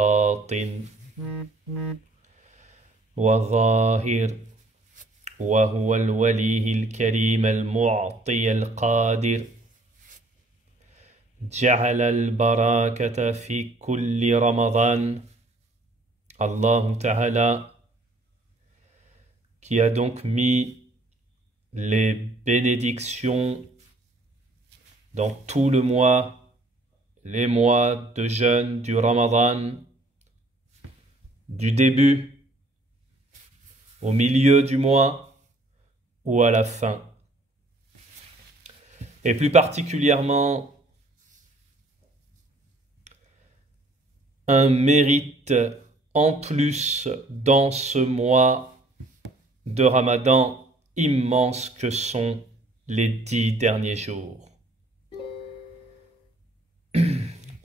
باطن وظاهر وهو الولي الكريم المعطي القادر جعل البركة في كل رمضان. Allah Ta'ala qui a donc mis les bénédictions dans tout le mois, les mois de jeûne du Ramadan, du début, au milieu du mois ou à la fin. Et plus particulièrement, un mérite en plus dans ce mois de Ramadan immense que sont les 10 derniers jours.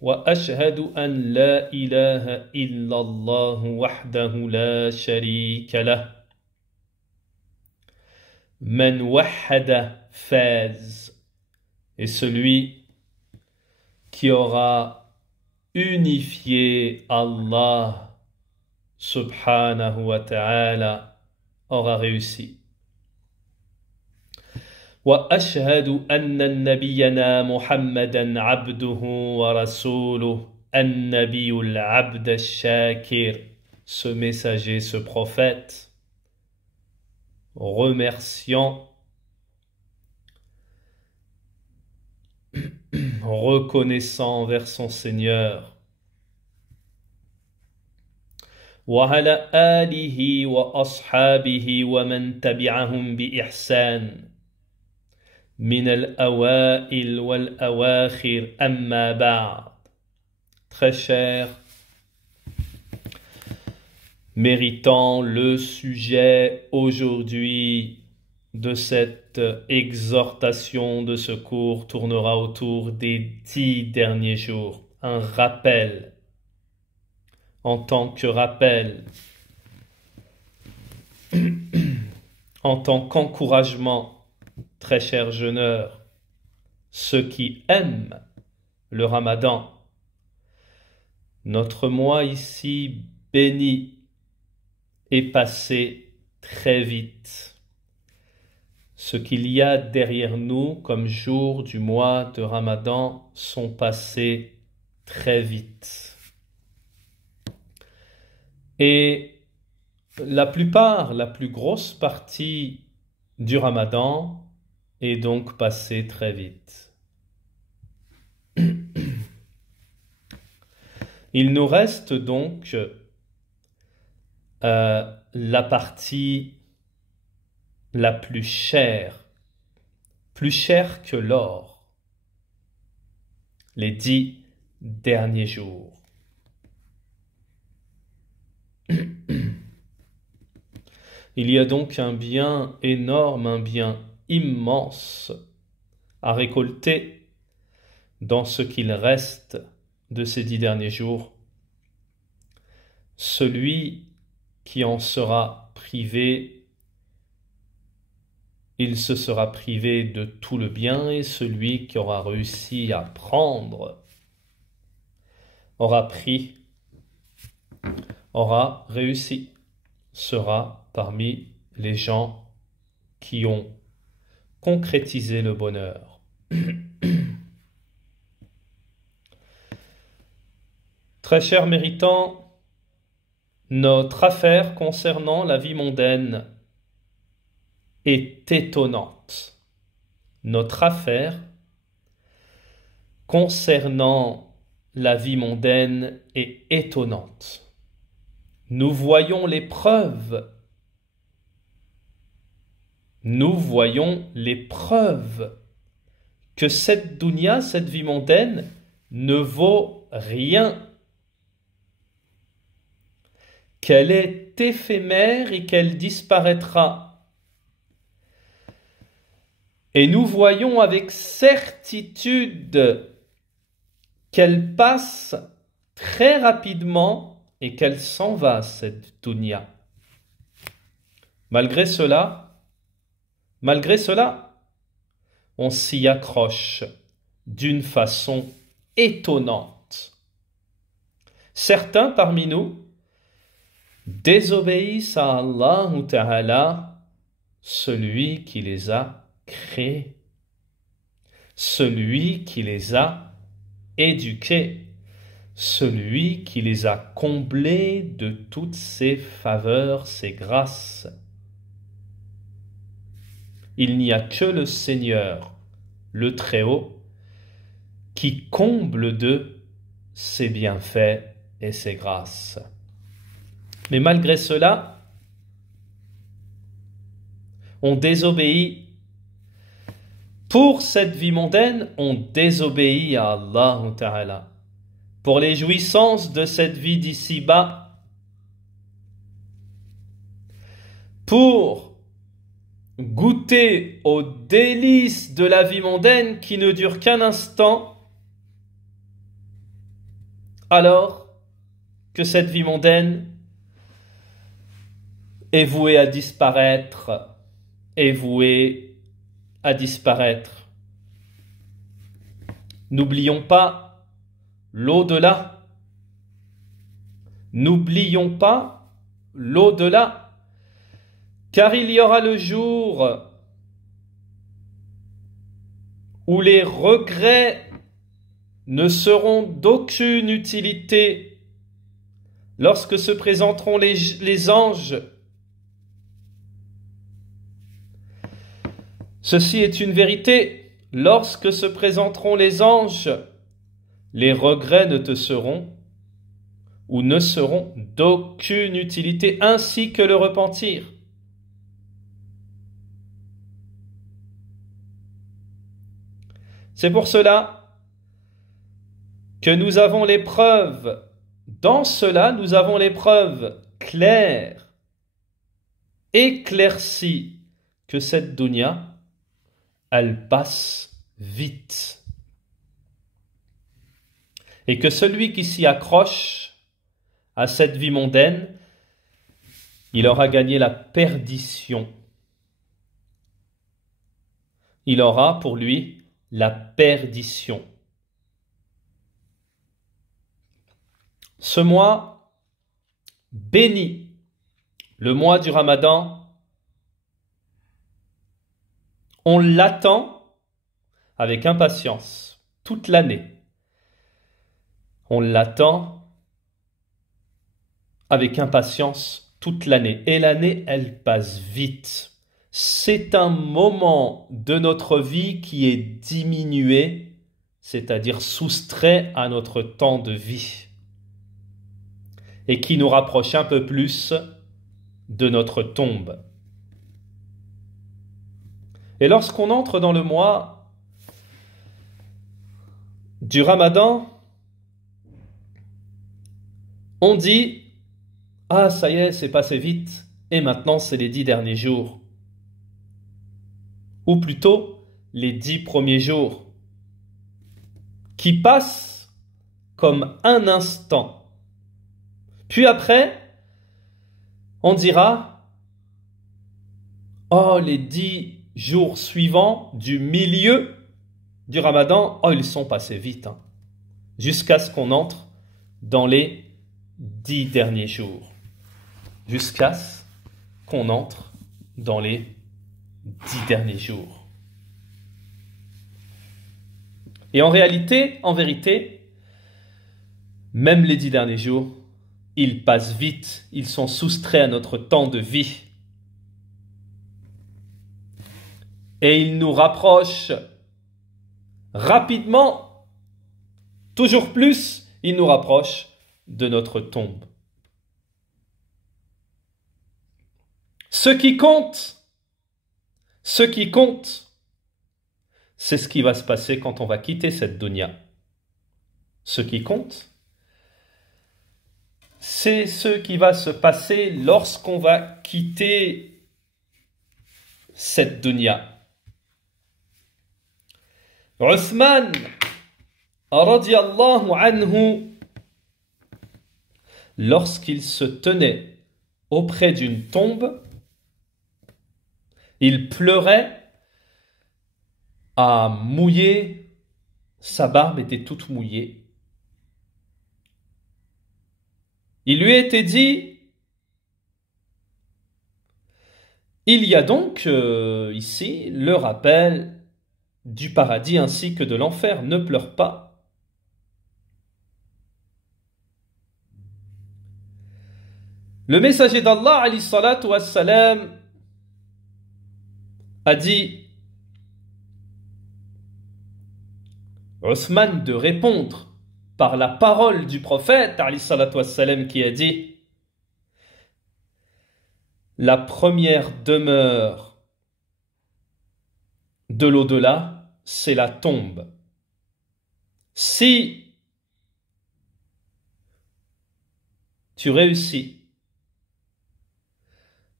وأشهد أن لا إله إلا الله وحده لا شريك له من وحد فاز. Et celui qui aura unifié Allah subhanahu wa ta'ala aura réussi. وأشهد أن نبينا محمدا عبده ورسوله النبي العبد الشاكر. Ce messager, ce prophète, remerciant, reconnaissant envers son Seigneur. وعلى آله وأصحابه ومن تبعهم بإحسان من الأوائل والأواخر أما بعد. Très cher, méritant le sujet aujourd'hui de cette exhortation de ce cours tournera autour des 10 derniers jours. Un rappel, en tant que rappel, en tant qu'encouragement. Très chers jeûneurs, ceux qui aiment le Ramadan, notre mois ici béni est passé très vite. Ce qu'il y a derrière nous comme jours du mois de Ramadan sont passés très vite. Et la plus grosse partie du Ramadan est donc passé très vite. Il nous reste donc la partie la plus chère que l'or, les 10 derniers jours. Il y a donc un bien énorme, un bien immense à récolter dans ce qu'il reste de ces 10 derniers jours. Celui qui en sera privé, il se sera privé de tout le bien, et celui qui aura réussi à prendre, aura pris, aura réussi, sera parmi les gens qui ont concrétisé le bonheur. Très chers méritants, notre affaire concernant la vie mondaine est étonnante. Notre affaire concernant la vie mondaine est étonnante. Nous voyons les preuves. Nous voyons les preuves que cette dunya, cette vie mondaine, ne vaut rien. Qu'elle est éphémère et qu'elle disparaîtra. Et nous voyons avec certitude qu'elle passe très rapidement et qu'elle s'en va, cette dunya. Malgré cela, on s'y accroche d'une façon étonnante. Certains parmi nous désobéissent à Allah Ta'ala, celui qui les a créés, celui qui les a éduqués, celui qui les a comblés de toutes ses faveurs, ses grâces. Il n'y a que le Seigneur, le Très-Haut, qui comble de ses bienfaits et ses grâces. Mais malgré cela, on désobéit. Pour cette vie mondaine, on désobéit à Allah Ta'ala. Pour les jouissances de cette vie d'ici-bas, pour goûter aux délices de la vie mondaine qui ne dure qu'un instant, alors que cette vie mondaine est vouée à disparaître, est vouée à disparaître. N'oublions pas l'au-delà. N'oublions pas l'au-delà, car il y aura le jour où les regrets ne seront d'aucune utilité lorsque se présenteront les anges. Ceci est une vérité. Lorsque se présenteront les anges, les regrets ne te seront ou ne seront d'aucune utilité, ainsi que le repentir. C'est pour cela que nous avons les preuves. Dans cela, nous avons les preuves claires, éclaircies, que cette dunya, elle passe vite. Et que celui qui s'y accroche à cette vie mondaine, il aura gagné la perdition. Il aura pour lui la perdition. Ce mois béni, le mois du Ramadan, on l'attend avec impatience toute l'année. On l'attend avec impatience toute l'année. Et l'année, elle passe vite. C'est un moment de notre vie qui est diminué, c'est-à-dire soustrait à notre temps de vie, et qui nous rapproche un peu plus de notre tombe. Et lorsqu'on entre dans le mois du Ramadan, on dit « Ah, ça y est, c'est passé vite, et maintenant c'est les 10 derniers jours. » Ou plutôt, les 10 premiers jours, qui passent comme un instant. Puis après, on dira « Oh, les 10 jours suivants du milieu du Ramadan, oh, ils sont passés vite, hein. » Jusqu'à ce qu'on entre dans les 10 derniers jours. Jusqu'à ce qu'on entre dans les 10 derniers jours. Et en réalité, en vérité, même les 10 derniers jours, ils passent vite, ils sont soustraits à notre temps de vie. Et ils nous rapprochent rapidement, toujours plus, ils nous rapprochent de notre tombe. Ce qui compte, c'est ce qui va se passer quand on va quitter cette dunya. Ce qui compte, c'est ce qui va se passer lorsqu'on va quitter cette dunya. Uthman, radiyallahu anhu, lorsqu'il se tenait auprès d'une tombe, il pleurait à mouiller, sa barbe était toute mouillée. Il lui a été dit, il y a donc ici le rappel du paradis ainsi que de l'enfer. Ne pleure pas. Le messager d'Allah, alayhi salatu wassalam, a dit Othman de répondre par la parole du prophète, alayhi salatu wassalam, qui a dit la première demeure de l'au-delà, c'est la tombe. Si tu réussis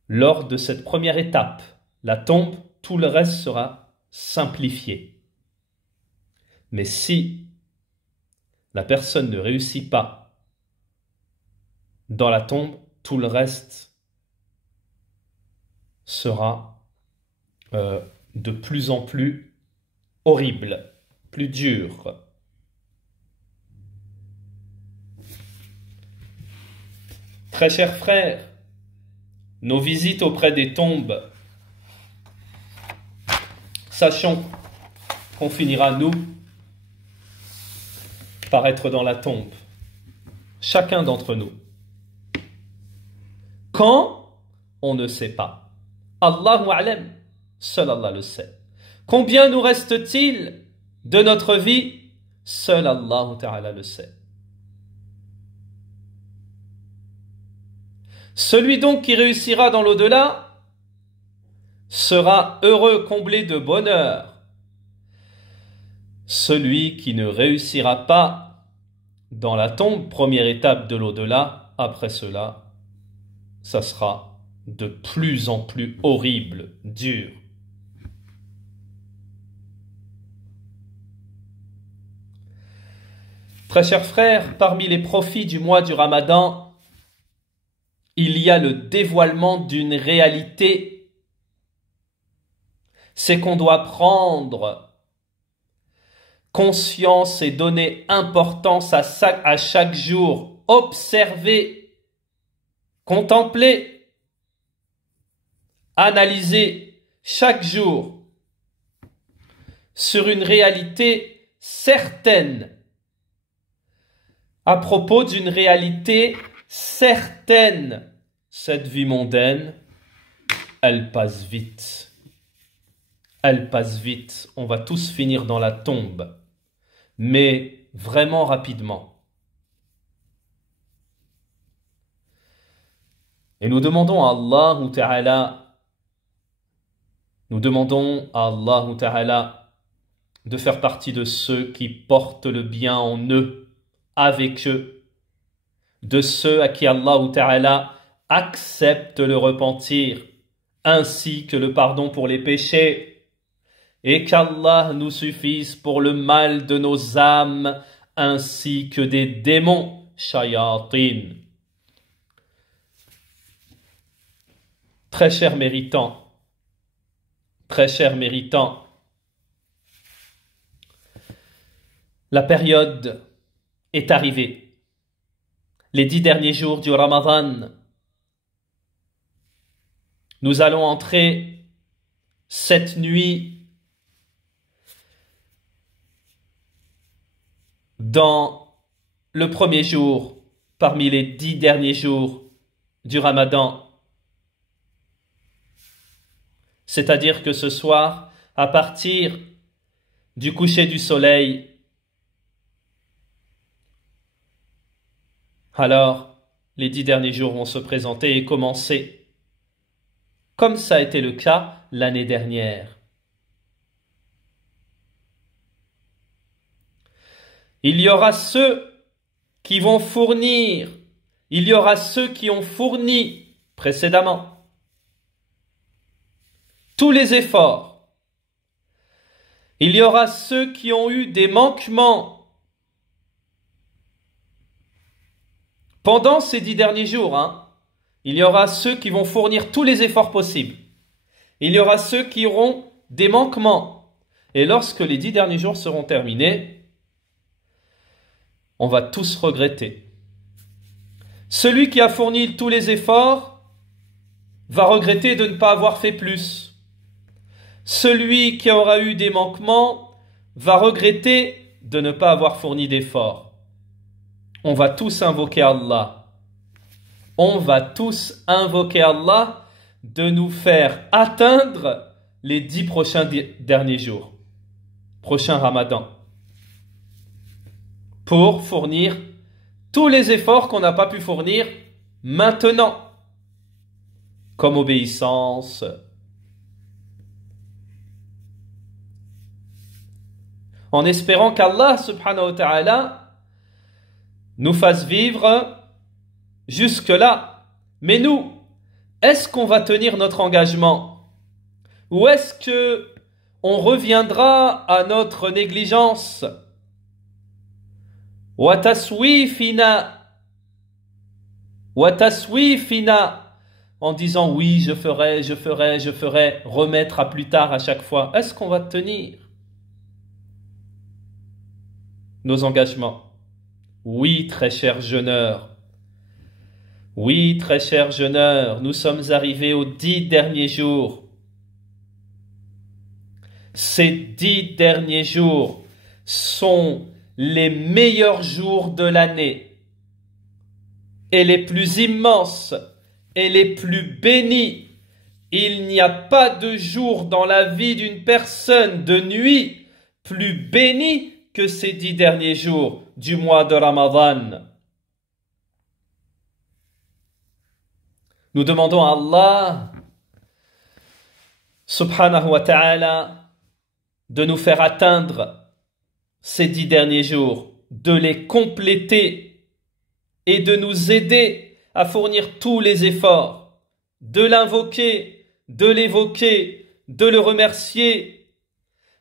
lors de cette première étape, la tombe, tout le reste sera simplifié. Mais si la personne ne réussit pas dans la tombe, tout le reste sera de plus en plus horrible, plus dur. Très chers frères, nos visites auprès des tombes, sachons qu'on finira, nous, par être dans la tombe. Chacun d'entre nous. Quand? On ne sait pas. Allahu a'lam, seul Allah le sait. Combien nous reste-t-il de notre vie? Seul Allah Ta'ala le sait. Celui donc qui réussira dans l'au-delà sera heureux, comblé de bonheur. Celui qui ne réussira pas dans la tombe, première étape de l'au-delà, après cela, ça sera de plus en plus horrible, dur. Très chers frères, parmi les profits du mois du Ramadan, il y a le dévoilement d'une réalité. C'est qu'on doit prendre conscience et donner importance à chaque jour, observer, contempler, analyser chaque jour sur une réalité certaine, à propos d'une réalité certaine. Cette vie mondaine, elle passe vite. Elle passe vite. On va tous finir dans la tombe. Mais vraiment rapidement. Et nous demandons à Allah Ta'ala, de faire partie de ceux qui portent le bien en eux, avec eux, de ceux à qui Allah Ta'ala accepte le repentir, ainsi que le pardon pour les péchés, et qu'Allah nous suffise pour le mal de nos âmes, ainsi que des démons, shayatin. Très chers méritants, la période est arrivée. Les 10 derniers jours du Ramadan, nous allons entrer cette nuit dans le premier jour parmi les 10 derniers jours du Ramadan. C'est-à-dire que ce soir, à partir du coucher du soleil, alors les 10 derniers jours vont se présenter et commencer, comme ça a été le cas l'année dernière. Il y aura ceux qui vont fournir, il y aura ceux qui ont fourni précédemment tous les efforts. Il y aura ceux qui ont eu des manquements pendant ces 10 derniers jours. Il y aura ceux qui vont fournir tous les efforts possibles. Il y aura ceux qui auront des manquements. Et lorsque les 10 derniers jours seront terminés, on va tous regretter. Celui qui a fourni tous les efforts va regretter de ne pas avoir fait plus. Celui qui aura eu des manquements va regretter de ne pas avoir fourni d'efforts. On va tous invoquer Allah. On va tous invoquer Allah de nous faire atteindre les 10 prochains derniers jours, prochain Ramadan, pour fournir tous les efforts qu'on n'a pas pu fournir maintenant, comme obéissance, en espérant qu'Allah subhanahu wa ta'ala nous fasse vivre jusque-là. Mais nous, est-ce qu'on va tenir notre engagement? Ou est-ce que on reviendra à notre négligence? Wataswifina, en disant oui, je ferai, remettre à plus tard à chaque fois. Est-ce qu'on va tenir nos engagements? Oui, très chers jeûneurs. Oui, très chers jeûneurs, nous sommes arrivés aux 10 derniers jours. Ces 10 derniers jours sont les meilleurs jours de l'année et les plus immenses et les plus bénis. Il n'y a pas de jour dans la vie d'une personne de nuit plus béni que ces 10 derniers jours du mois de Ramadan. Nous demandons à Allah subhanahu wa ta'ala de nous faire atteindre ces 10 derniers jours, de les compléter et de nous aider à fournir tous les efforts, de l'invoquer, de l'évoquer, de le remercier,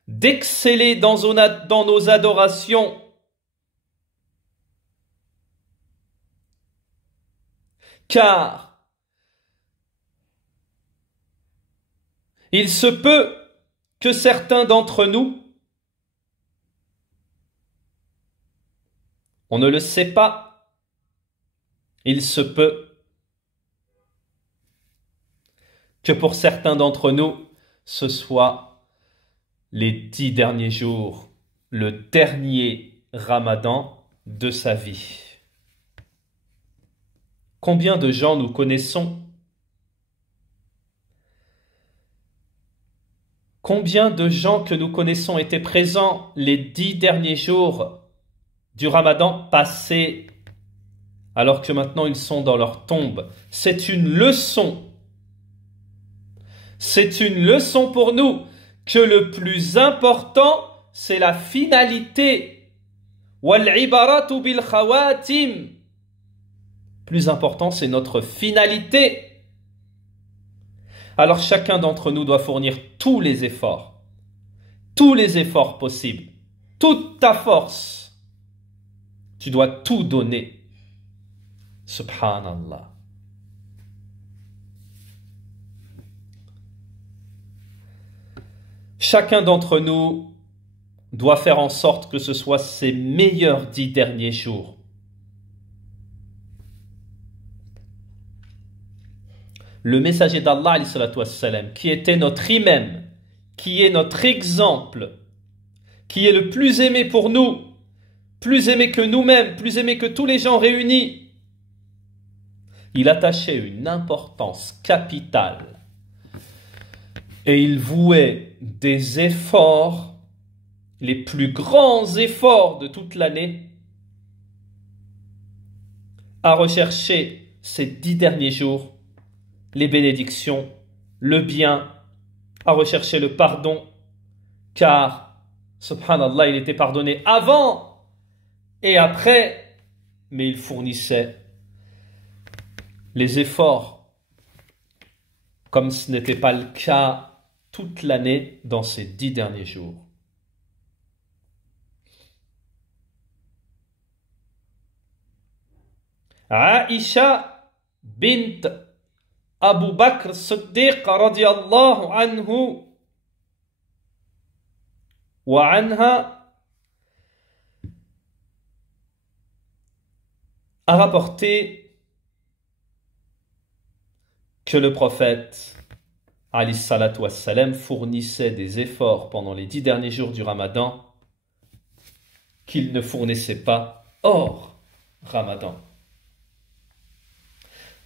d'exceller dans nos adorations. Car il se peut que certains d'entre nous, on ne le sait pas, il se peut que pour certains d'entre nous, ce soit les 10 derniers jours, le dernier Ramadan de sa vie. Combien de gens nous connaissons? Combien de gens que nous connaissons étaient présents les 10 derniers jours du Ramadan passé, alors que maintenant ils sont dans leur tombe? C'est une leçon. C'est une leçon pour nous que le plus important, c'est la finalité. Wal-ibaratu bil khawatim. Plus important, c'est notre finalité. Alors chacun d'entre nous doit fournir tous les efforts possibles, toute ta force. Tu dois tout donner. Subhanallah. Chacun d'entre nous doit faire en sorte que ce soit ses meilleurs 10 derniers jours. Le messager d'Allah, alayhi salatu wassalam, qui était notre imam, qui est notre exemple, qui est le plus aimé pour nous, plus aimé que nous-mêmes, plus aimé que tous les gens réunis, il attachait une importance capitale et il vouait des efforts, les plus grands efforts de toute l'année, à rechercher ces 10 derniers jours les bénédictions, le bien, à rechercher le pardon, car, subhanallah, il était pardonné avant et après, mais il fournissait les efforts, comme ce n'était pas le cas toute l'année dans ces 10 derniers jours. Aïcha bint Abu Bakr Siddiq radiyallahu anhu wa anha a rapporté que le prophète alayhi salatu wassalam fournissait des efforts pendant les 10 derniers jours du Ramadan qu'il ne fournissait pas hors Ramadan.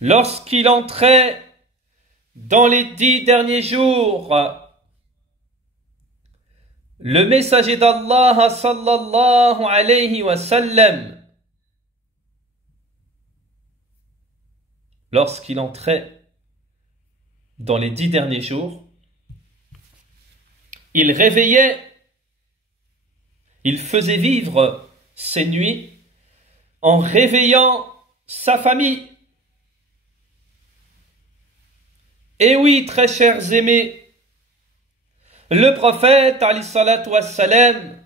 Lorsqu'il entrait dans les 10 derniers jours, le messager d'Allah sallallahu alayhi wa sallam, lorsqu'il entrait dans les 10 derniers jours, il réveillait, il faisait vivre ses nuits en réveillant sa famille. Et oui, très chers aimés, le prophète, alayhi salatu wassalam,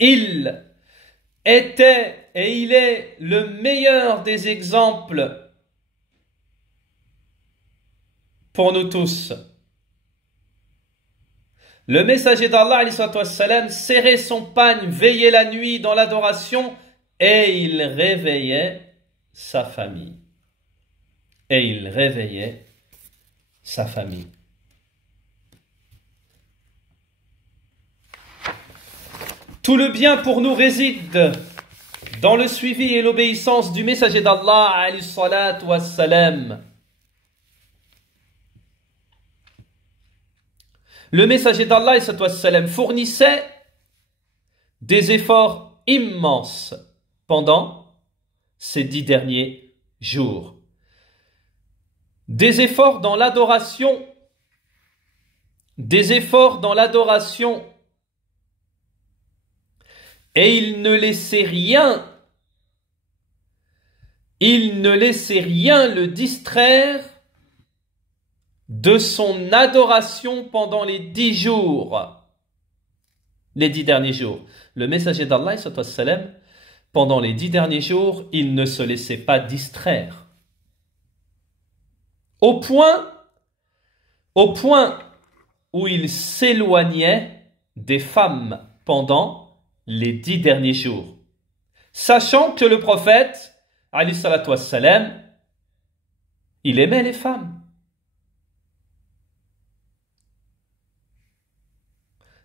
il était et il est le meilleur des exemples pour nous tous. Le messager d'Allah, alayhi salatu wassalam, serrait son pagne, veillait la nuit dans l'adoration et il réveillait sa famille. Et il réveillait sa famille. Tout le bien pour nous réside dans le suivi et l'obéissance du messager d'Allah, alayhi salatu wassalam. Le messager d'Allah, alayhi salatu wassalam, fournissait des efforts immenses pendant ces 10 derniers jours. Des efforts dans l'adoration, des efforts dans l'adoration. Et il ne laissait rien le distraire de son adoration pendant les 10 jours, les 10 derniers jours. Le messager d'Allah, pendant les 10 derniers jours, il ne se laissait pas distraire. Au point où il s'éloignait des femmes pendant les 10 derniers jours, sachant que le prophète, alayhi salatu wassalam, il aimait les femmes.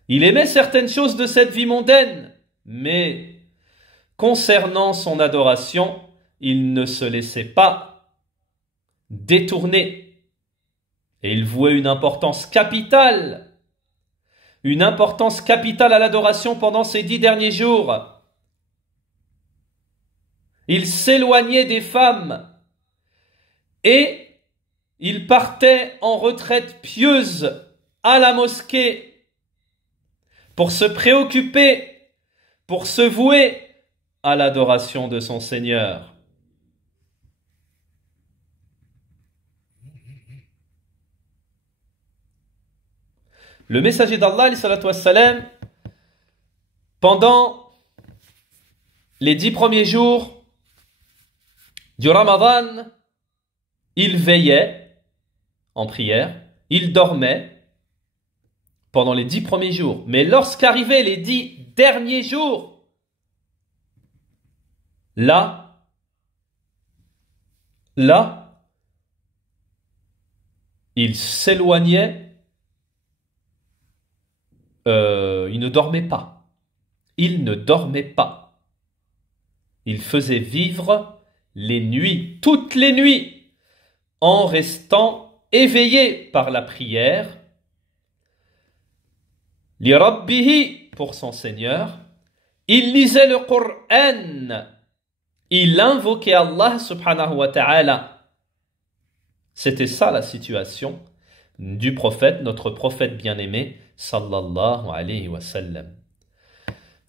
Il aimait certaines choses de cette vie mondaine, mais concernant son adoration, il ne se laissait pas détourner. Et il vouait une importance capitale à l'adoration pendant ces 10 derniers jours. Il s'éloignait des femmes et il partait en retraite pieuse à la mosquée pour se préoccuper, pour se vouer à l'adoration de son Seigneur. Le messager d'Allah, alayhi salatu wassalam, pendant les 10 premiers jours du Ramadan, il veillait en prière, il dormait pendant les 10 premiers jours. Mais lorsqu'arrivaient les 10 derniers jours, là, il s'éloignait. Il ne dormait pas. Il ne dormait pas. Il faisait vivre les nuits, toutes les nuits, en restant éveillé par la prière. Li Rabbihi, pour son Seigneur. Il lisait le Coran. Il invoquait Allah subhanahu wa ta'ala. C'était ça la situation du prophète, notre prophète bien-aimé, sallallahu alayhi wa sallam.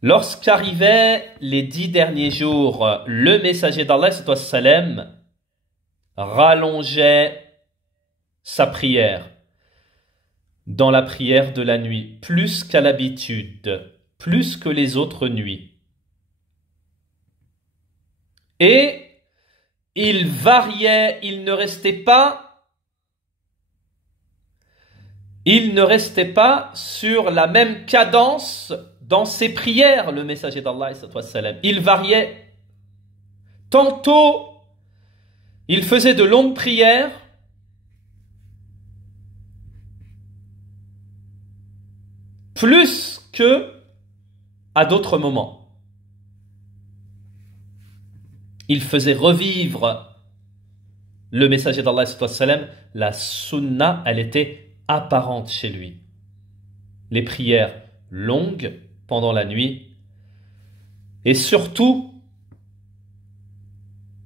Lorsqu'arrivaient les 10 derniers jours, le messager d'Allah sallam rallongeait sa prière dans la prière de la nuit, plus qu'à l'habitude, plus que les autres nuits. Et il variait, il ne restait pas sur la même cadence dans ses prières, le messager d'Allah. Il variait. Tantôt, il faisait de longues prières, plus que à d'autres moments. Il faisait revivre le messager d'Allah, la sunna, elle était apparente chez lui. Les prières longues pendant la nuit et surtout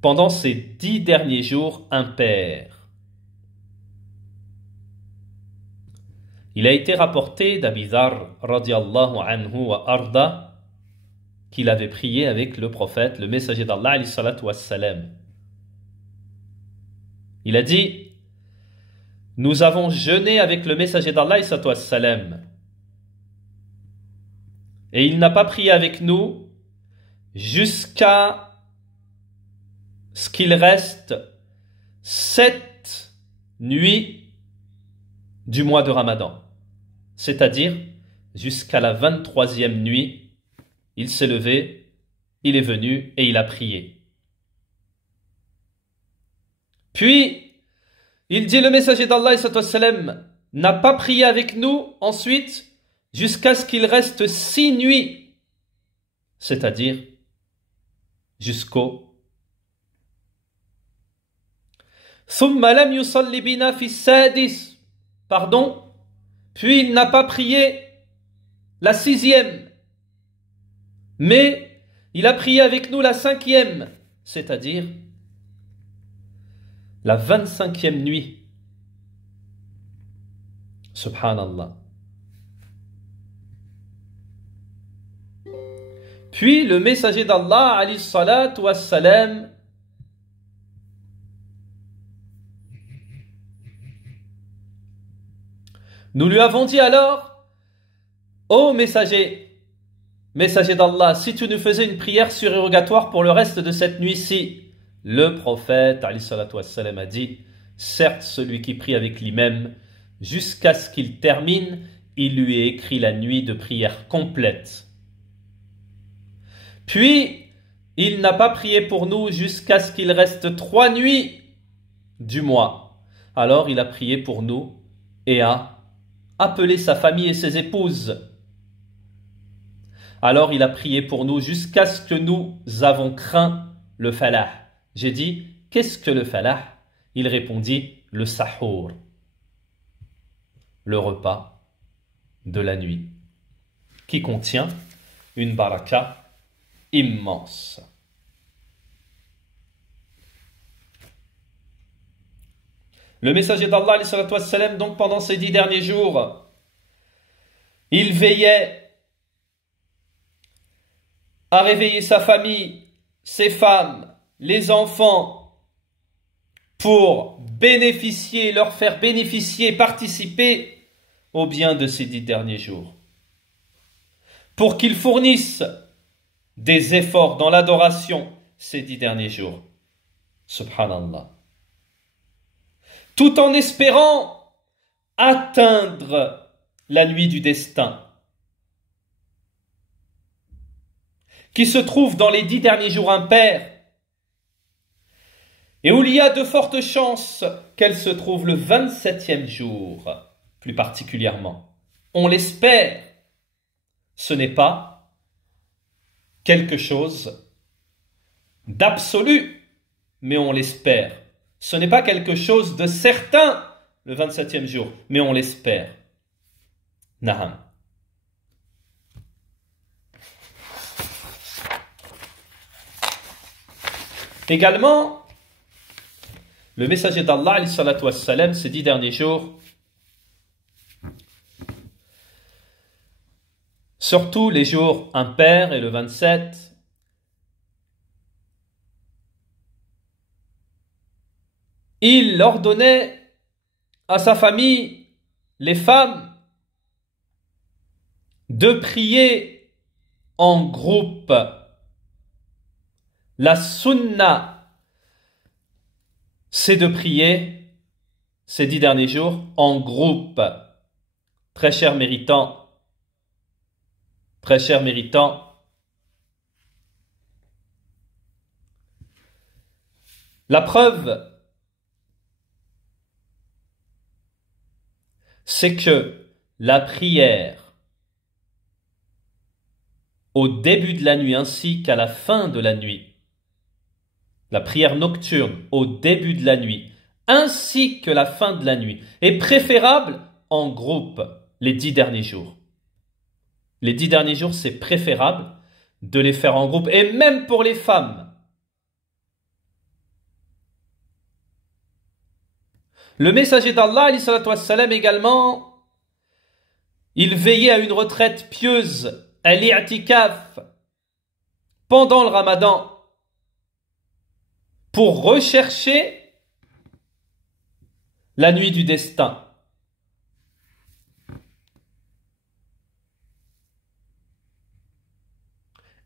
pendant ces 10 derniers jours impairs. Il a été rapporté d'Abi Dharr radiallahu anhu wa arda qu'il avait prié avec le prophète, le messager d'Allah alayhi salatu wassalam. Il a dit: nous avons jeûné avec le messager d'Allah alayhi salatu wassalam et il n'a pas prié avec nous jusqu'à ce qu'il reste 7 nuits du mois de Ramadan. C'est-à-dire, jusqu'à la 23e nuit, il s'est levé, il est venu et il a prié. Puis, il dit, le messager d'Allah n'a pas prié avec nous ensuite jusqu'à ce qu'il reste 6 nuits, c'est-à-dire jusqu'au Pardon, puis il n'a pas prié la 6e, mais il a prié avec nous la 5e, c'est-à-dire la 25e nuit. Subhanallah. Puis le messager d'Allah, alayhi salatu wassalam, nous lui avons dit alors: ô messager d'Allah, si tu nous faisais une prière surérogatoire pour le reste de cette nuit-ci. Le prophète alayhi salatu wassalam a dit: certes, celui qui prie avec l'imam jusqu'à ce qu'il termine, il lui est écrit la nuit de prière complète. Puis il n'a pas prié pour nous jusqu'à ce qu'il reste 3 nuits du mois. Alors il a prié pour nous et a appelé sa famille et ses épouses. Alors il a prié pour nous jusqu'à ce que nous avons craint le falah. J'ai dit: qu'est-ce que le falah? Il répondit: le sahour, le repas de la nuit, qui contient une baraka immense. Le messager d'Allah, alayhi salatu wassalam, donc pendant ces 10 derniers jours, il veillait à réveiller sa famille, ses femmes, les enfants, pour bénéficier, leur faire bénéficier, participer au bien de ces 10 derniers jours. Pour qu'ils fournissent des efforts dans l'adoration ces 10 derniers jours. Subhanallah. Tout en espérant atteindre la nuit du destin, qui se trouve dans les 10 derniers jours impairs, et où il y a de fortes chances qu'elle se trouve le 27e jour, plus particulièrement. On l'espère. Ce n'est pas quelque chose d'absolu, mais on l'espère. Ce n'est pas quelque chose de certain, le 27e jour, mais on l'espère. Naham. Également, le messager d'Allah, alayhi salatu wassalam, ces 10 derniers jours, surtout les jours impairs et le 27, il ordonnait à sa famille, les femmes, de prier en groupe. La sunna, c'est de prier ces 10 derniers jours en groupe. Très cher méritant, la preuve, c'est que la prière au début de la nuit ainsi qu'à la fin de la nuit. La prière nocturne au début de la nuit ainsi que la fin de la nuit est préférable en groupe les 10 derniers jours. Les 10 derniers jours, c'est préférable de les faire en groupe, et même pour les femmes. Le messager d'Allah, alayhi salatu wassalam, également, il veillait à une retraite pieuse, à l'i'tikaf, pendant le ramadan, pour rechercher la nuit du destin.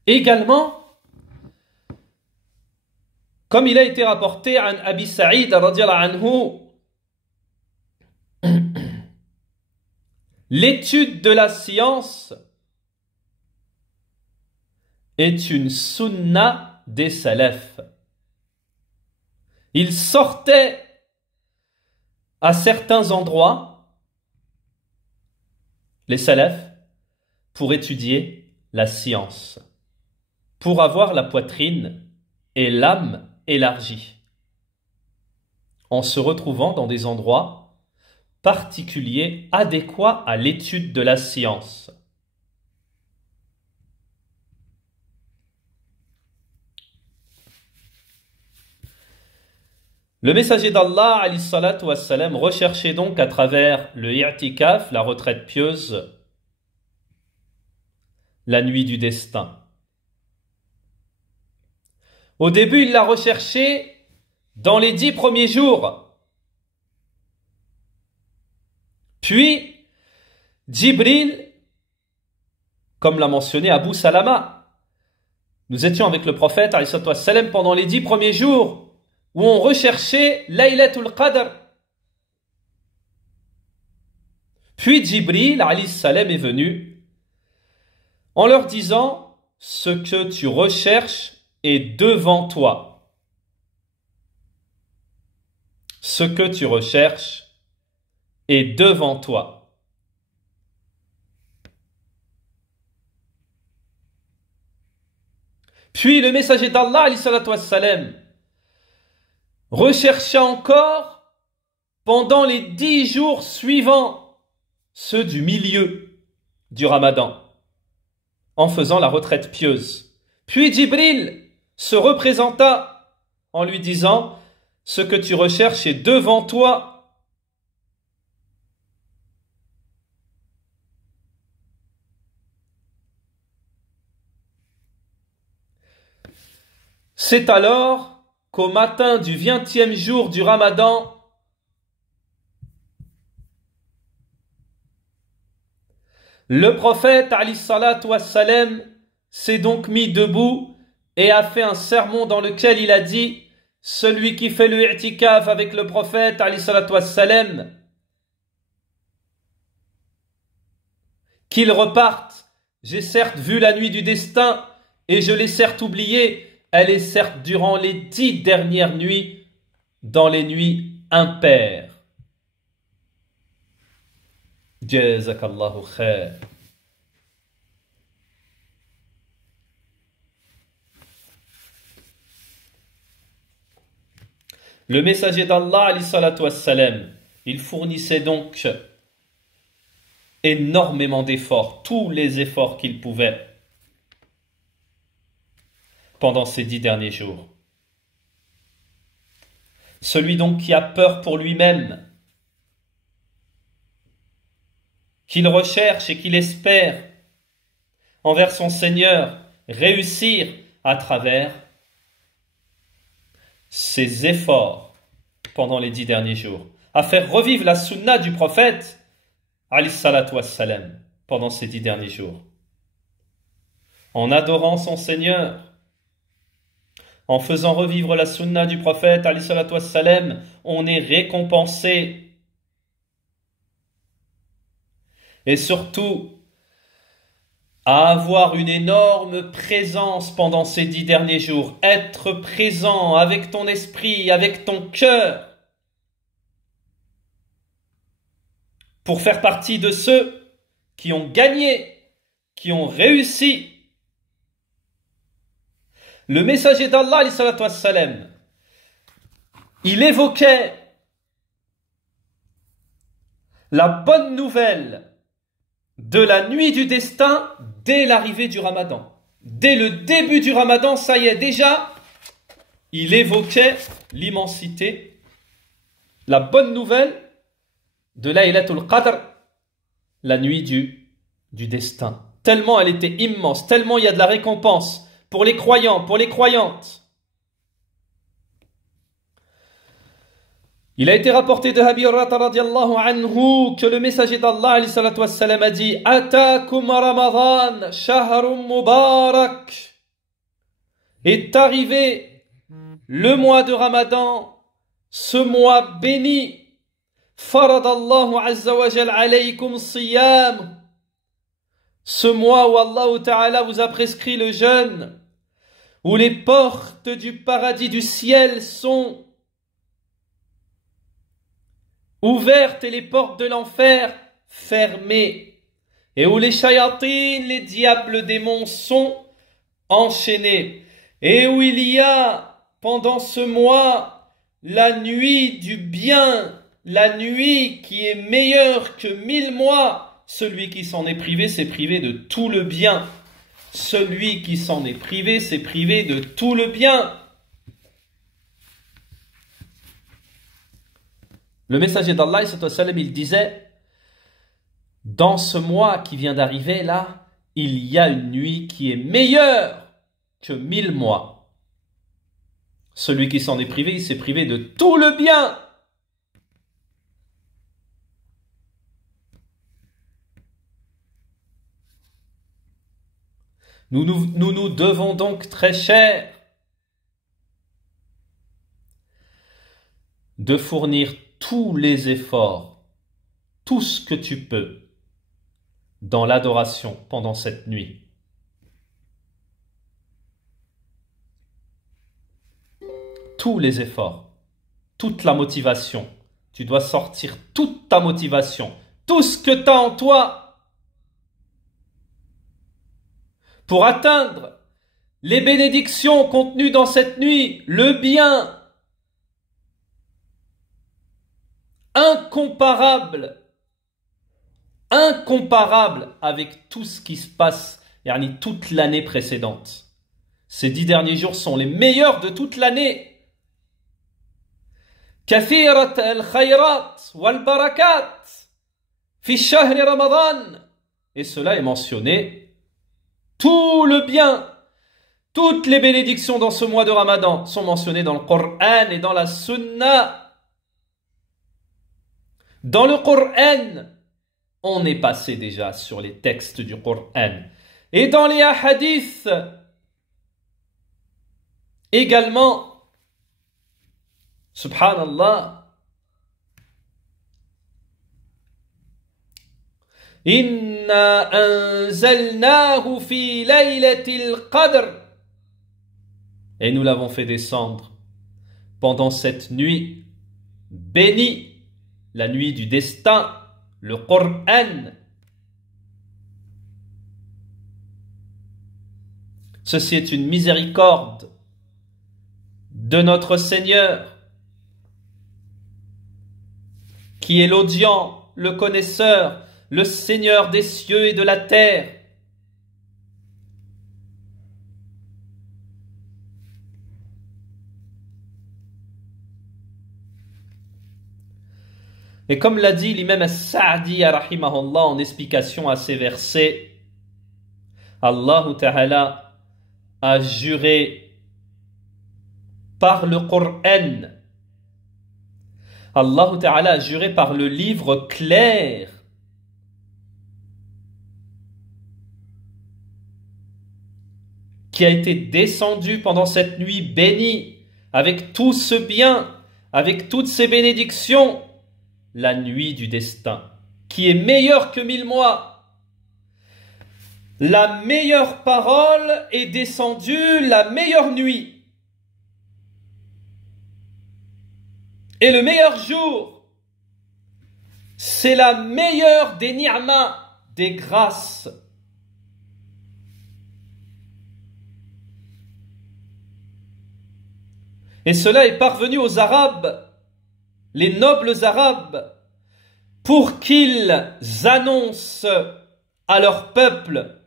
Également, comme il a été rapporté à Abi Saïd radiyallahu anhu, l'étude de la science est une sunna des salafs. Ils sortaient à certains endroits, les salafs, pour étudier la science, pour avoir la poitrine et l'âme élargie, en se retrouvant dans des endroits particuliers adéquats à l'étude de la science. Le messager d'Allah, alayhi salatu wassalam, recherchait donc à travers le i'tikaf, la retraite pieuse, la nuit du destin. Au début, il l'a recherché dans les 10 premiers jours. Puis, Jibril, comme l'a mentionné Abu Salama, nous étions avec le prophète alayhi salatu wassalam pendant les 10 premiers jours où on recherchait Laylatul Qadr. Puis Jibril alayhi salam est venu en leur disant: ce que tu recherches est devant toi. Ce que tu recherches est devant toi. Puis le messager d'Allah alayhi salatu wassalam rechercha encore pendant les 10 jours suivants, ceux du milieu du Ramadan, en faisant la retraite pieuse. Puis Jibril se représenta en lui disant: ce que tu recherches est devant toi. C'est alors qu'au matin du 20e jour du Ramadan, le prophète alayhi salatu wassalam s'est donc mis debout et a fait un sermon dans lequel il a dit: celui qui fait le i'tikaf avec le prophète alayhi salatu wassalam, qu'il reparte. J'ai certes vu la nuit du destin et je l'ai certes oubliée. Elle est certes durant les 10 dernières nuits, dans les nuits impaires. Jazakallahu khair. Le messager d'Allah, alayhi salatu wassalam, il fournissait donc énormément d'efforts, tous les efforts qu'il pouvait, pendant ces 10 derniers jours. Celui donc qui a peur pour lui-même, qu'il recherche et qu'il espère envers son Seigneur réussir à travers ses efforts pendant les 10 derniers jours, à faire revivre la sunna du prophète alayhi salatu wassalam pendant ces 10 derniers jours, en adorant son Seigneur, en faisant revivre la sunna du prophète alayhi salatu wassalam, on est récompensé. Et surtout, à avoir une énorme présence pendant ces 10 derniers jours, être présent avec ton esprit, avec ton cœur, pour faire partie de ceux qui ont gagné, qui ont réussi le messager d'Allah, alayhi salatu wassalam, il évoquait la bonne nouvelle de la nuit du destin dès l'arrivée du Ramadan. Dès le début du Ramadan, ça y est, déjà, il évoquait l'immensité, la bonne nouvelle de Laylatul Qadr, la nuit du destin. Tellement elle était immense, tellement il y a de la récompense pour les croyants, pour les croyantes. Il a été rapporté de Abi Hurayrata radiyallahu anhu que le messager d'Allah alayhi salatu wassalam a dit Atakum Ramadan shahrun mubarak. Est arrivé le mois de Ramadan, ce mois béni. Faradallahu azza wa jal alaykum siyam. Ce mois où Allah Ta'ala vous a prescrit le jeûne, où les portes du paradis du ciel sont ouvertes et les portes de l'enfer fermées, et où les shayatines, les diables démons sont enchaînés, et où il y a pendant ce mois la nuit du bien, la nuit qui est meilleure que 1000 mois. Celui qui s'en est privé, s'est privé de tout le bien. Celui qui s'en est privé, s'est privé de tout le bien. Le messager d'Allah, il disait, dans ce mois qui vient d'arriver là, il y a une nuit qui est meilleure que 1000 mois. Celui qui s'en est privé, il s'est privé de tout le bien. Nous nous devons donc très cher de fournir tous les efforts, tout ce que tu peux dans l'adoration pendant cette nuit. Tous les efforts, toute la motivation. Tu dois sortir toute ta motivation, tout ce que tu as en toi pour atteindre les bénédictions contenues dans cette nuit, le bien incomparable avec tout ce qui se passe, yani toute l'année précédente. Ces 10 derniers jours sont les meilleurs de toute l'année. Kathirat al-khayrat wal-barakat fi shahri Ramadan. Et cela est mentionné. Tout le bien, toutes les bénédictions dans ce mois de Ramadan sont mentionnées dans le Coran et dans la Sunna. Dans le Coran, on est passé déjà sur les textes du Coran. Et dans les hadiths, également, subhanallah, Inna anzalnahu fi laylatil qadr. Et nous l'avons fait descendre pendant cette nuit bénie, la nuit du destin, le Coran. Ceci est une miséricorde de notre Seigneur, qui est l'audient, le connaisseur, le Seigneur des cieux et de la terre. Et comme l'a dit l'imam As-Sa'di rahimahullah en explication à ces versets, Allah Ta'ala a juré par le Coran. Allah Ta'ala a juré par le livre clair qui a été descendu pendant cette nuit bénie, avec tout ce bien, avec toutes ces bénédictions, la nuit du destin, qui est meilleure que 1000 mois. La meilleure parole est descendue la meilleure nuit. Et le meilleur jour, c'est la meilleure des ni'mas, des grâces. Et cela est parvenu aux Arabes, les nobles Arabes, pour qu'ils annoncent à leur peuple,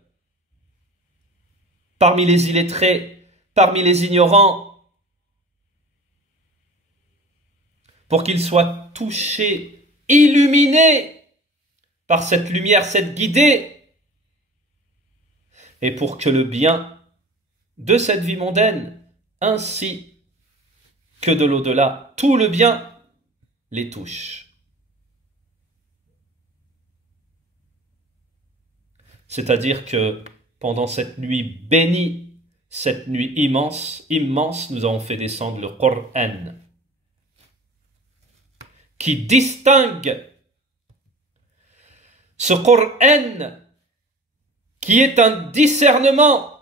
parmi les illettrés, parmi les ignorants, pour qu'ils soient touchés, illuminés par cette lumière, cette guidée, et pour que le bien de cette vie mondaine, ainsi que de l'au-delà, tout le bien les touche. C'est-à-dire que pendant cette nuit bénie, cette nuit immense, nous avons fait descendre le Coran, qui distingue ce Coran qui est un discernement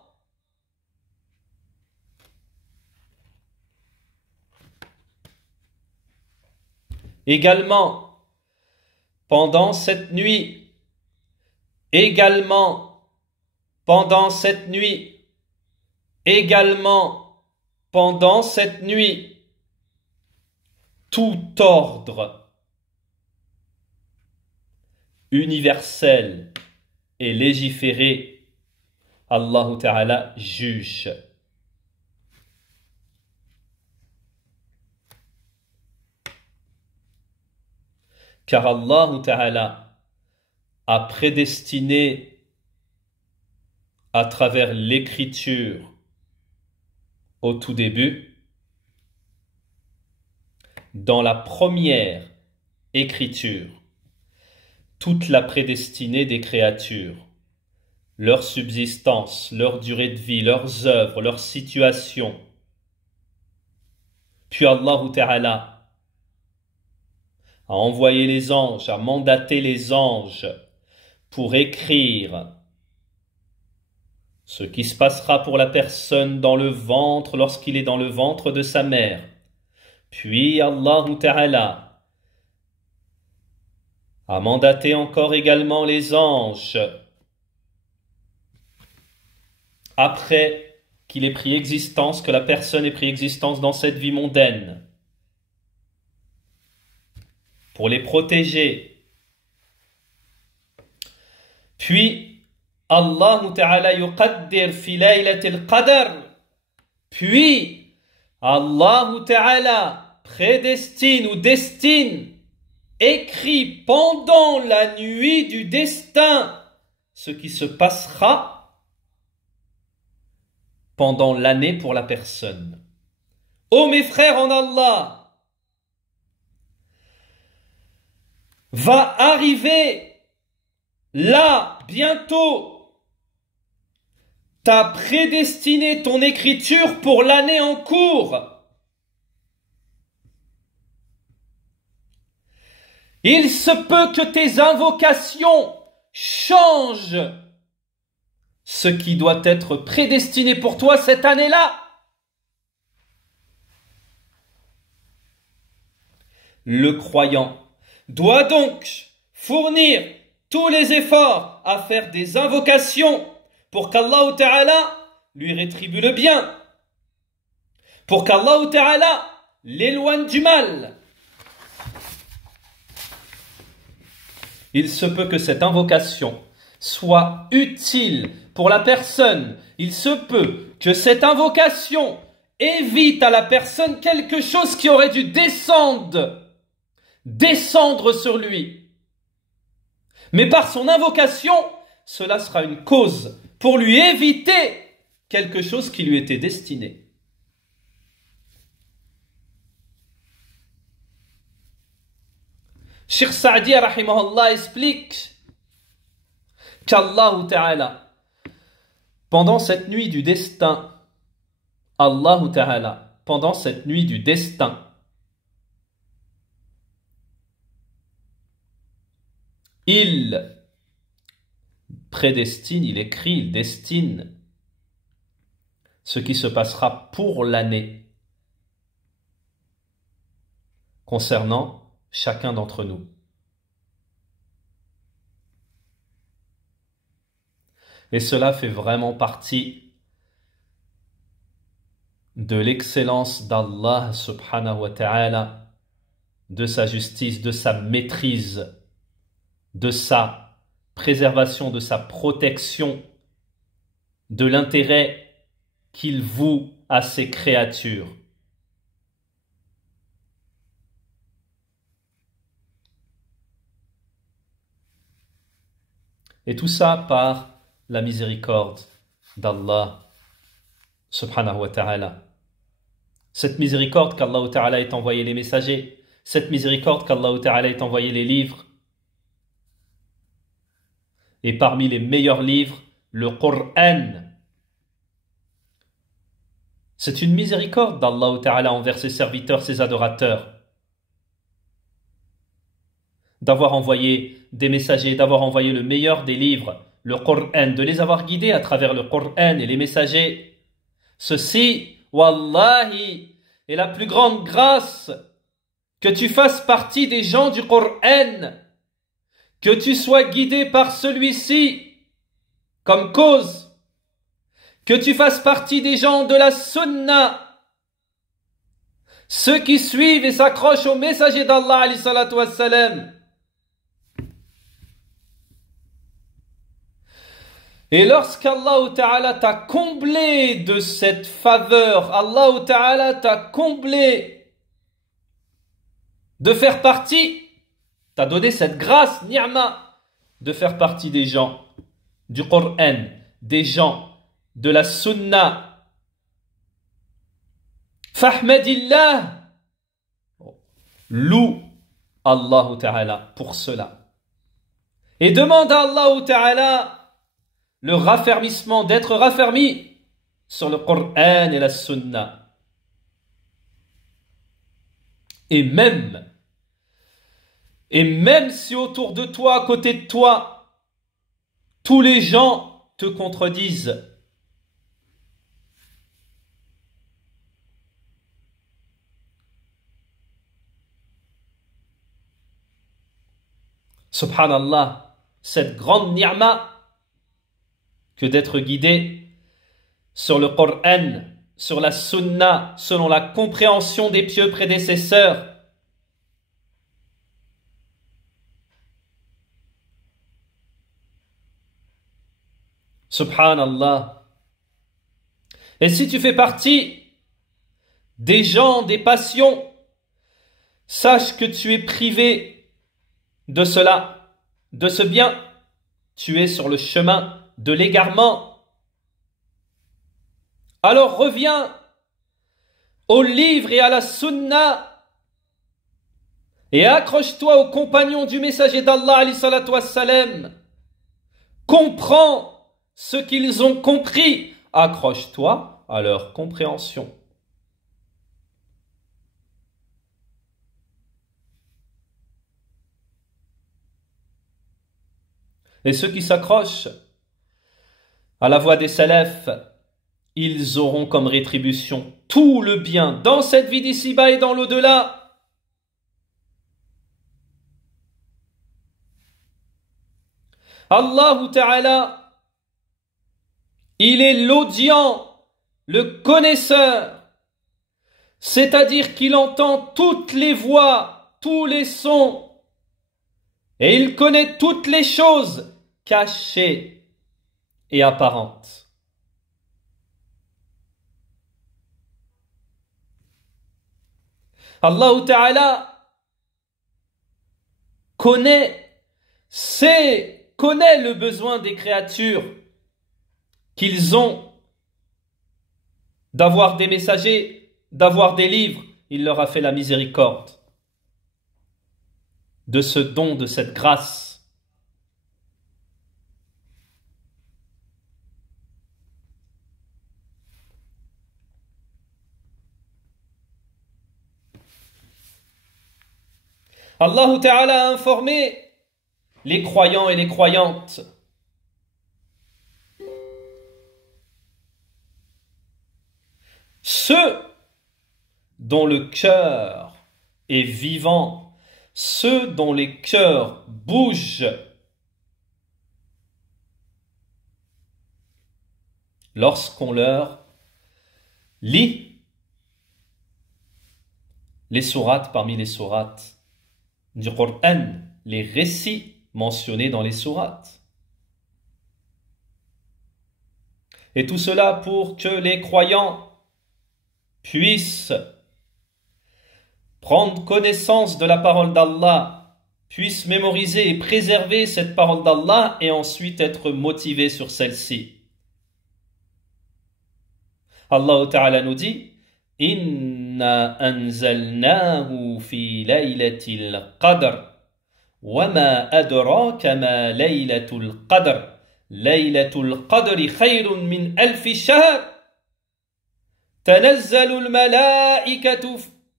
également pendant cette nuit, également pendant cette nuit, également pendant cette nuit, tout ordre universel et légiféré, Allah Ta'ala juge. Car Allah Ta'ala a prédestiné à travers l'écriture au tout début, dans la première écriture, toute la prédestinée des créatures, leur subsistance, leur durée de vie, leurs œuvres, leur situation. Puis Allah Ta'ala a envoyé les anges, a mandaté les anges pour écrire ce qui se passera pour la personne dans le ventre lorsqu'il est dans le ventre de sa mère. Puis Allah Ta'ala a mandaté encore également les anges après qu'il ait pris existence, que la personne ait pris existence dans cette vie mondaine, pour les protéger. Puis Allah Ta'ala yuqaddir fi laylatil qadr. Puis Allah Ta'ala prédestine ou destine, écrit pendant la nuit du destin ce qui se passera pendant l'année pour la personne. Ô mes frères en Allah, va arriver là, bientôt, t'as prédestiné ton écriture pour l'année en cours. Il se peut que tes invocations changent ce qui doit être prédestiné pour toi cette année-là. Le croyant doit donc fournir tous les efforts à faire des invocations pour qu'Allah Ta'ala lui rétribue le bien, pour qu'Allah Ta'ala l'éloigne du mal. Il se peut que cette invocation soit utile pour la personne. Il se peut que cette invocation évite à la personne quelque chose qui aurait dû descendre sur lui. Mais par son invocation, cela sera une cause pour lui éviter quelque chose qui lui était destiné. Cheikh Saadi rahimahullah explique qu'Allah Ta'ala, pendant cette nuit du destin, Allah Ta'ala, pendant cette nuit du destin, il prédestine, il écrit, il destine ce qui se passera pour l'année concernant chacun d'entre nous. Et cela fait vraiment partie de l'excellence d'Allah subhanahu wa ta'ala, de sa justice, de sa maîtrise, de sa préservation, de sa protection, de l'intérêt qu'il voue à ses créatures. Et tout ça par la miséricorde d'Allah subhanahu wa ta'ala. Cette miséricorde qu'Allah ta'ala ait envoyé les messagers, cette miséricorde qu'Allah ta'ala ait envoyé les livres, et parmi les meilleurs livres, le Coran. C'est une miséricorde d'Allah ta'ala envers ses serviteurs, ses adorateurs, d'avoir envoyé des messagers, d'avoir envoyé le meilleur des livres, le Coran, de les avoir guidés à travers le Coran et les messagers. Ceci, wallahi, est la plus grande grâce, que tu fasses partie des gens du Coran, que tu sois guidé par celui-ci comme cause, que tu fasses partie des gens de la Sunna, ceux qui suivent et s'accrochent au messager d'Allah alayhi salatu wassalam. Et lorsqu'Allah Ta'ala t'a comblé de cette faveur, Allah Ta'ala t'a comblé de faire partie, t'a donné cette grâce, ni'ma, de faire partie des gens du Coran, des gens de la Sunna. Fahmadillah, loue Allah Ta'ala pour cela. Et demande à Allah Ta'ala le raffermissement, d'être raffermi sur le Coran et la Sunna. Et même si autour de toi, à côté de toi, tous les gens te contredisent, subhanallah, cette grande ni'ma que d'être guidé sur le Coran, sur la Sunna, selon la compréhension des pieux prédécesseurs. Subhanallah. Et si tu fais partie des gens, des passions, sache que tu es privé de cela, de ce bien. Tu es sur le chemin de l'égarement. Alors reviens au livre et à la Sunna et accroche-toi aux compagnons du messager d'Allah alayhi salatu wassalam. Comprends ce qu'ils ont compris. Accroche-toi à leur compréhension. Et ceux qui s'accrochent à la voie des salafs, ils auront comme rétribution tout le bien dans cette vie d'ici-bas et dans l'au-delà. Allah Ta'ala, il est l'audient, le connaisseur, c'est-à-dire qu'il entend toutes les voix, tous les sons, et il connaît toutes les choses cachées et apparentes. Allah Ta'ala connaît le besoin des créatures qu'ils ont d'avoir des messagers, d'avoir des livres. Il leur a fait la miséricorde de ce don, de cette grâce. Allah Ta'ala a informé les croyants et les croyantes ceux dont le cœur est vivant, ceux dont les cœurs bougent lorsqu'on leur lit les sourates parmi les sourates du Coran, les récits mentionnés dans les sourates. Et tout cela pour que les croyants puissent prendre connaissance de la parole d'Allah, puissent mémoriser et préserver cette parole d'Allah et ensuite être motivés sur celle-ci. Allah Ta'ala nous dit « Inna anzalnahu fi laylatil qadr wa ma adraka ma laylatul qadr laylatul qadri khayrun min alfi shahr tanazzalul malaikatu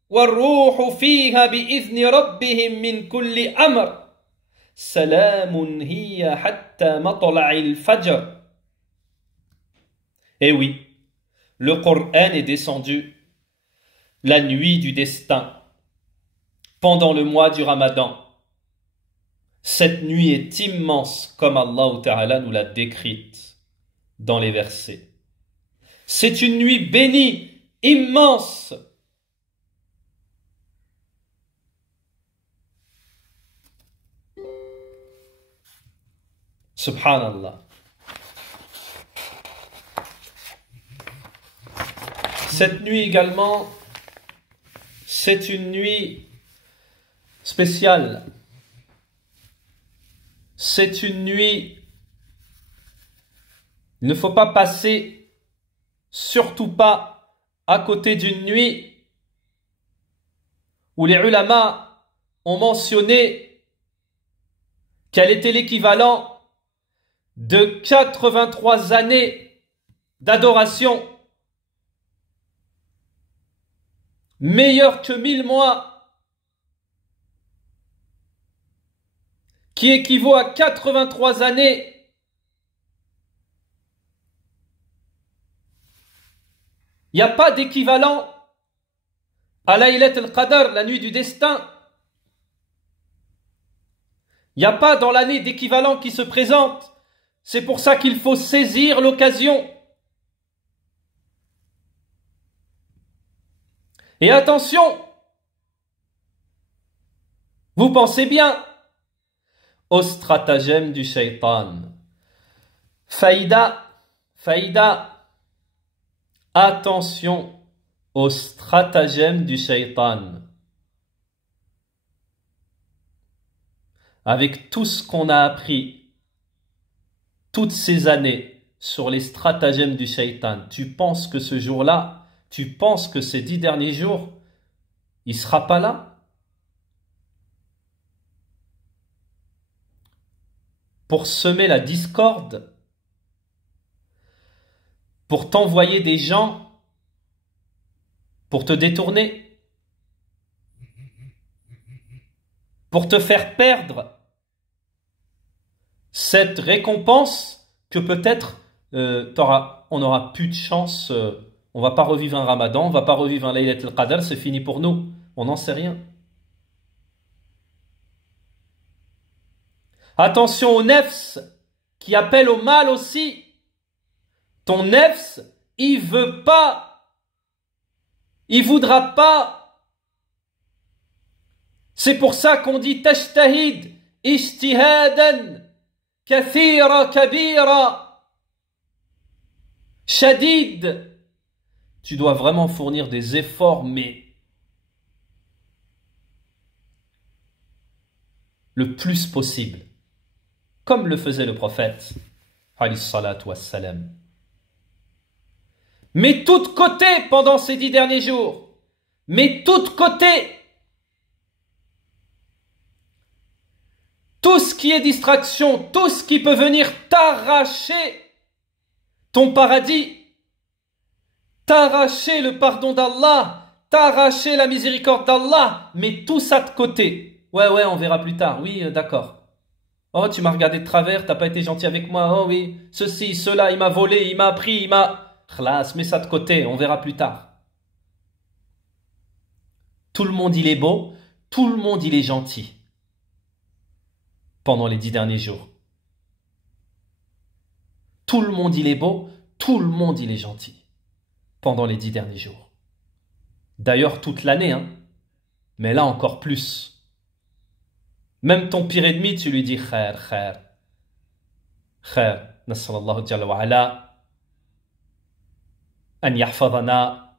والروح فيها بإذن ربهم من كل أمر سلام هي حتى مطلع الفجر. » Eh oui, le Coran est descendu la nuit du destin, pendant le mois du Ramadan. Cette nuit est immense comme Allah Ta'ala nous l'a décrite dans les versets. C'est une nuit bénie, immense. Subhanallah. Cette nuit également, c'est une nuit spéciale. C'est une nuit, il ne faut pas passer, surtout pas à côté d'une nuit où les ulama ont mentionné qu'elle était l'équivalent de 83 années d'adoration, meilleur que 1000 mois, qui équivaut à 83 années. Il n'y a pas d'équivalent à Laylat al-Qadr, la nuit du destin. Il n'y a pas dans l'année d'équivalent qui se présente. C'est pour ça qu'il faut saisir l'occasion. Et attention, vous pensez bien au stratagème du shaitan. Faïda, attention au stratagème du shaitan. Avec tout ce qu'on a appris toutes ces années sur les stratagèmes du shaitan, tu penses que ce jour-là, tu penses que ces 10 derniers jours, il ne sera pas là pour semer la discorde, pour t'envoyer des gens, pour te détourner, pour te faire perdre cette récompense que peut-être on n'aura plus de chance, on va pas revivre un Ramadan, on va pas revivre un Laylat al-Qadr, c'est fini pour nous, on n'en sait rien. Attention au nefs qui appelle au mal aussi. Ton nefs, il veut pas, il voudra pas. C'est pour ça qu'on dit tashtahid ijtihadan kathira kabira shadid. Tu dois vraiment fournir des efforts, mais le plus possible, comme le faisait le prophète, alayhi salatu wassalam. Mets tout de côté pendant ces 10 derniers jours. Mets tout de côté. Tout ce qui est distraction, tout ce qui peut venir t'arracher ton paradis, t'arracher le pardon d'Allah, t'arracher la miséricorde d'Allah, mets tout ça de côté. Ouais, on verra plus tard. Oui, d'accord. Oh, tu m'as regardé de travers, t'as pas été gentil avec moi. Oh oui, ceci, cela, il m'a volé, il m'a pris, il m'a... Khlas, mets ça de côté, on verra plus tard. Tout le monde, il est beau, tout le monde, il est gentil. Pendant les 10 derniers jours. Tout le monde, il est beau, tout le monde, il est gentil. Pendant les 10 derniers jours. D'ailleurs, toute l'année, hein. Mais là encore plus. Même ton pire ennemi, tu lui dis khair, khair. Khair. Nasrallahu jalla wa ala. An yahfadana.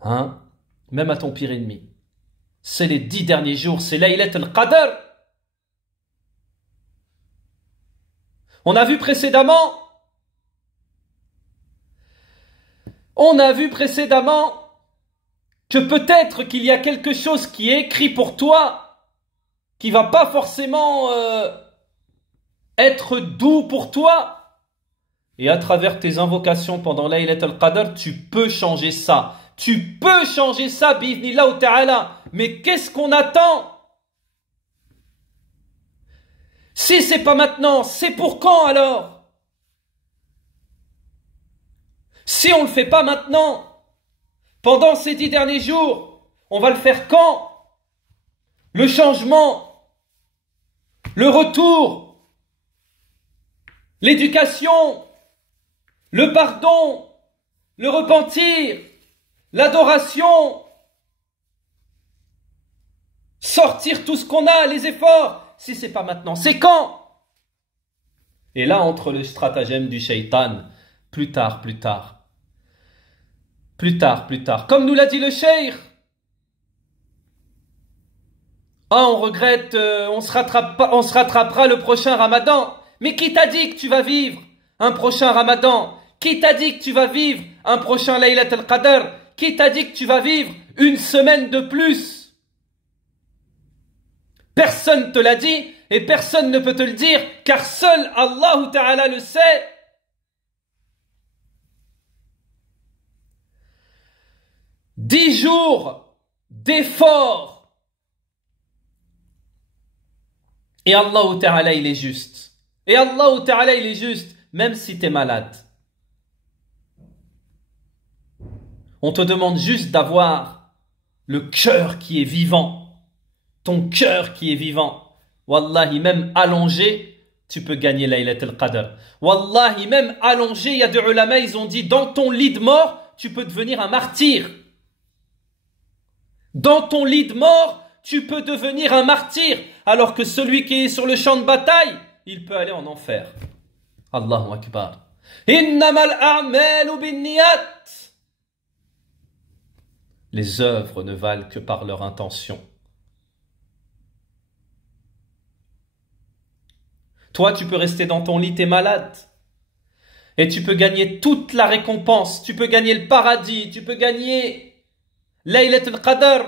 Hein? Même à ton pire ennemi. C'est les 10 derniers jours, c'est Laylat al-Qadr. On a vu précédemment que peut-être qu'il y a quelque chose qui est écrit pour toi, qui va pas forcément être doux pour toi. Et à travers tes invocations pendant Laylat al-Qadr, tu peux changer ça. Tu peux changer ça, bi'idhnillah ta'ala. Mais qu'est-ce qu'on attend? Si c'est pas maintenant, c'est pour quand alors? Si on le fait pas maintenant, pendant ces 10 derniers jours, on va le faire quand? Le changement, le retour, l'éducation, le pardon, le repentir, l'adoration, sortir tout ce qu'on a, les efforts. Si c'est pas maintenant, c'est quand? Et là, entre le stratagème du shaitan, plus tard. Comme nous l'a dit le cheikh. Ah, on regrette, on se rattrapera le prochain Ramadan. Mais qui t'a dit que tu vas vivre un prochain Ramadan? Qui t'a dit que tu vas vivre un prochain Laylat al-Qadr? Qui t'a dit que tu vas vivre une semaine de plus? Personne ne te l'a dit et personne ne peut te le dire car seul Allah Ta'ala le sait. « 10 jours d'efforts. Et Allah Ta'ala il est juste. Et Allah Ta'ala il est juste même si tu es malade. On te demande juste d'avoir le cœur qui est vivant. Ton cœur qui est vivant. Wallahi, même allongé, tu peux gagner Laylat al-Qadr. Wallahi, même allongé, il y a des ulama, ils ont dit, dans ton lit de mort, tu peux devenir un martyr. Dans ton lit de mort, tu peux devenir un martyr. Alors que celui qui est sur le champ de bataille, il peut aller en enfer. Allahu Akbar. Innamal a'malu binniyat. Les œuvres ne valent que par leur intention. Toi, tu peux rester dans ton lit, t'es malade. Et tu peux gagner toute la récompense. Tu peux gagner le paradis. Tu peux gagner Laylat al-Qadr.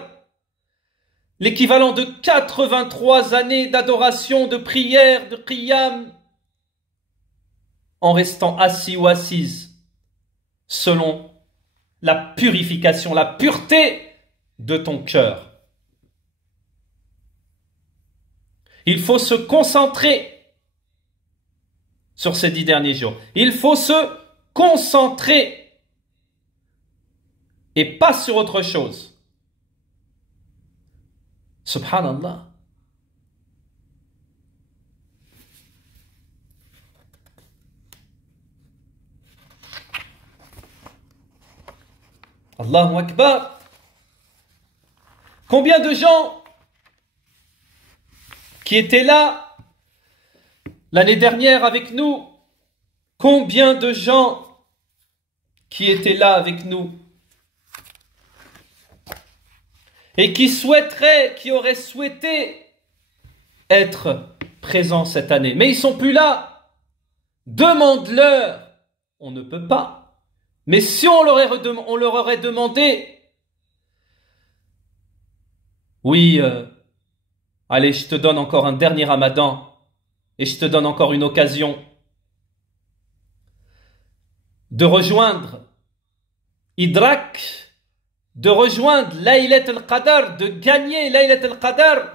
L'équivalent de 83 années d'adoration, de prière, de qiyam. En restant assis ou assise. Selon la purification, la pureté de ton cœur. Il faut se concentrer sur ces 10 derniers jours. Il faut se concentrer et pas sur autre chose. Subhanallah. Allahu Akbar. Combien de gens qui étaient là l'année dernière avec nous, combien de gens qui étaient là avec nous et qui auraient souhaité être présents cette année, mais ils sont plus là. Demande-leur. On ne peut pas. Mais si on leur aurait demandé, oui, allez, je te donne encore un dernier Ramadan. Et je te donne encore une occasion de rejoindre Idrak, de rejoindre Laylat al-Qadr, de gagner Laylat al-Qadr,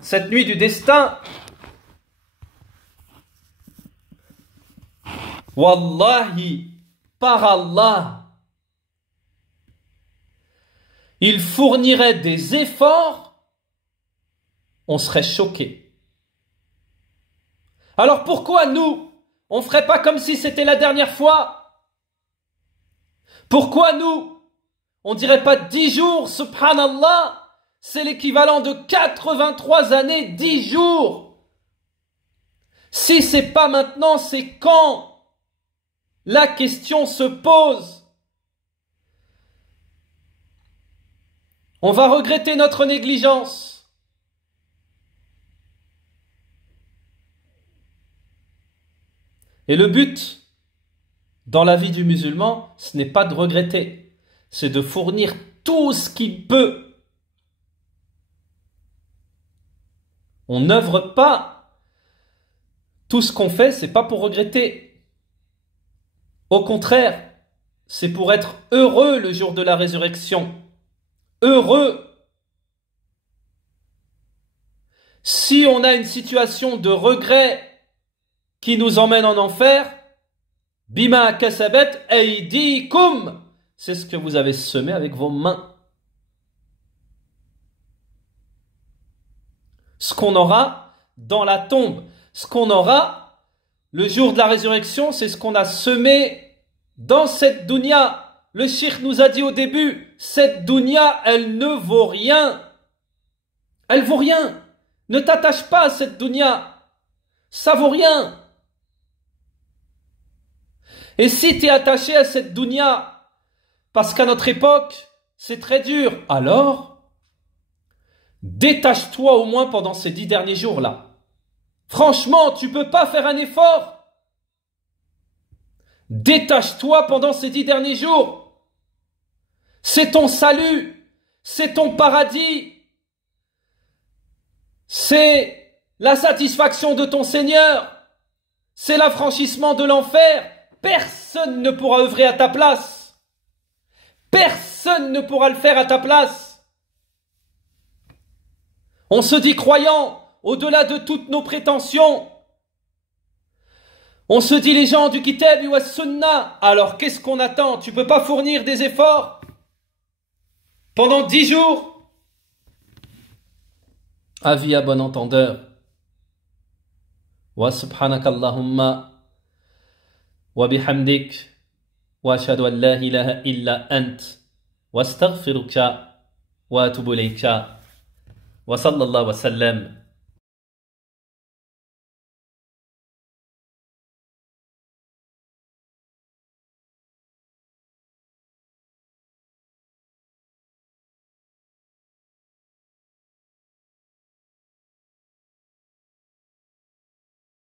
cette nuit du destin. Wallahi, par Allah, il fournirait des efforts, on serait choqué. Alors pourquoi nous, on ne ferait pas comme si c'était la dernière fois? Pourquoi nous, On dirait pas 10 jours, subhanallah. C'est l'équivalent de 83 années, 10 jours. Si c'est pas maintenant, c'est quand? La question se pose. On va regretter notre négligence. Et le but dans la vie du musulman, ce n'est pas de regretter, c'est de fournir tout ce qu'il peut. On n'œuvre pas. Tout ce qu'on fait, c'est pas pour regretter. Au contraire, c'est pour être heureux le jour de la résurrection. Heureux. Si on a une situation de regret qui nous emmène en enfer, bima kasabet aydikum, c'est ce que vous avez semé avec vos mains. Ce qu'on aura dans la tombe, ce qu'on aura le jour de la résurrection, c'est ce qu'on a semé dans cette dunya. Le cheikh nous a dit au début, cette dunya, elle ne vaut rien. Elle vaut rien. Ne t'attache pas à cette dunya. Ça vaut rien. Et si tu es attaché à cette dunya, parce qu'à notre époque, c'est très dur, alors, détache-toi au moins pendant ces 10 derniers jours-là. Franchement, tu peux pas faire un effort. Détache-toi pendant ces 10 derniers jours. C'est ton salut. C'est ton paradis. C'est la satisfaction de ton Seigneur. C'est l'affranchissement de l'enfer. Personne ne pourra œuvrer à ta place. Personne ne pourra le faire à ta place. On se dit croyant au-delà de toutes nos prétentions. On se dit les gens du Kitab wa Sunnah. Alors qu'est-ce qu'on attend? Tu peux pas fournir des efforts pendant 10 jours? Avis à bon entendeur. Wa subhanakallahumma wa bihamdik wa ashhadu an la ilaha illa ant wa astaghfiruka wa atubu ilayka wa sallallahu wa sallam